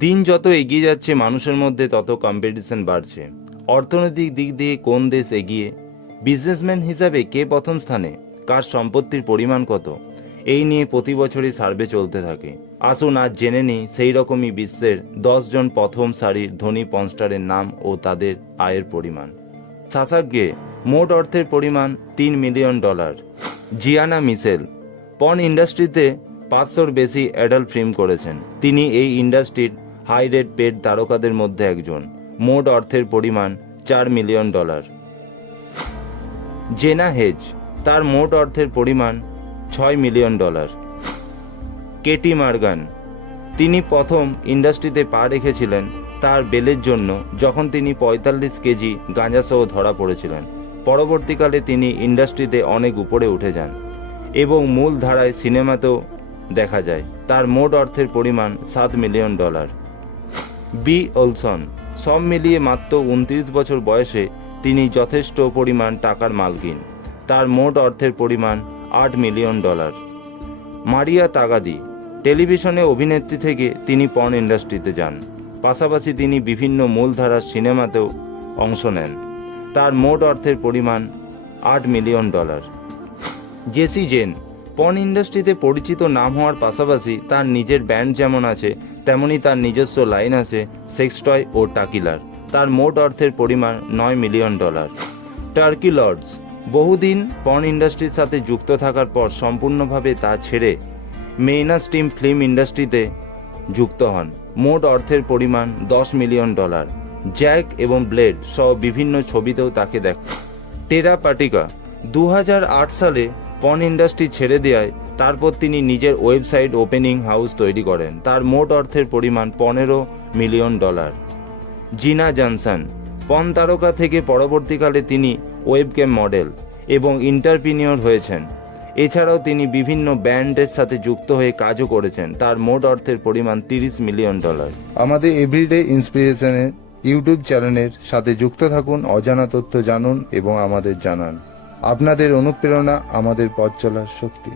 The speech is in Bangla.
দিন যত এগিয়ে যাচ্ছে মানুষের মধ্যে তত কম্পিটিশন বাড়ছে। অর্থনৈতিক দিক দিয়ে কোন দেশ এগিয়ে, বিজনেসম্যান হিসাবে কে প্রথম স্থানে, কার সম্পত্তির পরিমাণ কত, এই নিয়ে প্রতি বছরই সার্ভে চলতে থাকে। আসুন আজ জেনে নিই সেই রকমই বিশ্বের 10 জন প্রথম সারির ধনী পর্নস্টারের নাম ও তাদের আয়ের পরিমাণ। সাসাগ্গে মোট অর্থের পরিমাণ $3 মিলিয়ন। জিয়ানা মিশেল পর্ন ইন্ডাস্ট্রিতে 500-র বেশি অ্যাডাল্ট ফিল্ম করেছেন। তিনি এই ইন্ডাস্ট্রির হাই রেট পেড তারকাদের মধ্যে একজন। মোট অর্থের পরিমাণ $4 মিলিয়ন। জেনা হেজ, তার মোট অর্থের পরিমাণ $6 মিলিয়ন। কেটি মার্গান, তিনি প্রথম ইন্ডাস্ট্রিতে পা রেখেছিলেন তার বেলের জন্য যখন তিনি 45 কেজি গাঁজাসহ ধরা পড়েছিলেন। পরবর্তীকালে তিনি ইন্ডাস্ট্রিতে অনেক উপরে উঠে যান এবং মূল ধারায় সিনেমাতেও দেখা যায়। তার মোট অর্থের পরিমাণ $7 মিলিয়ন। বি ওলসন, সব মিলিয়ে মাত্র 29 বছর বয়সে তিনি যথেষ্ট পরিমাণ টাকার মালকিন। তার মোট অর্থের পরিমাণ $8 মিলিয়ন। মারিয়া তাগাদি, টেলিভিশনে অভিনেত্রী থেকে তিনি পর্ন ইন্ডাস্ট্রিতে যান। পাশাপাশি তিনি বিভিন্ন মূলধারার সিনেমাতেও অংশ নেন। তার মোট অর্থের পরিমাণ $8 মিলিয়ন। জেসি জেন, পর্ন ইন্ডাস্ট্রিতে পরিচিত নাম হওয়ার পাশাপাশি তার নিজের ব্যান্ড যেমন আছে তেমনি তার নিজস্ব লাইন আছে সেক্স টয় ও টাকিলার। তার মোট অর্থের পরিমাণ $9 মিলিয়ন। টার্কি লর্ডস বহুদিন পর্ন ইন্ডাস্ট্রির সাথে যুক্ত থাকার পর সম্পূর্ণভাবে তা ছেড়ে মেইনস্ট্রিম ফিল্ম ইন্ডাস্ট্রিতে যুক্ত হন। মোট অর্থের পরিমাণ $10 মিলিয়ন। জ্যাক এবং ব্লেড সহ বিভিন্ন ছবিতেও তাকে দেখ। টেরা পাটিকা 2008 সালে পর্ন ইন্ডাস্ট্রি ছেড়ে দেওয়ায় তারপর তিনি নিজের ওয়েবসাইট ওপেনিং হাউস তৈরি করেন। তার মোট অর্থের পরিমাণ $15 মিলিয়ন। জিনা জনসন, পর্ন তারকা থেকে পরবর্তীকালে তিনি ওয়েবক্যাম মডেল এবং এন্টারপ্রেনিউর হয়েছেন। এছাড়াও তিনি বিভিন্ন ব্যান্ডের সাথে যুক্ত হয়ে কাজও করেছেন। তার মোট অর্থের পরিমাণ $30 মিলিয়ন। আমাদের এভরিডে ইন্সপিরেশনের ইউটিউব চ্যানেলের সাথে যুক্ত থাকুন, অজানা তথ্য জানুন এবং আমাদের জানান। আপনাদের অনুপ্রেরণা আমাদের পথ চলার শক্তি।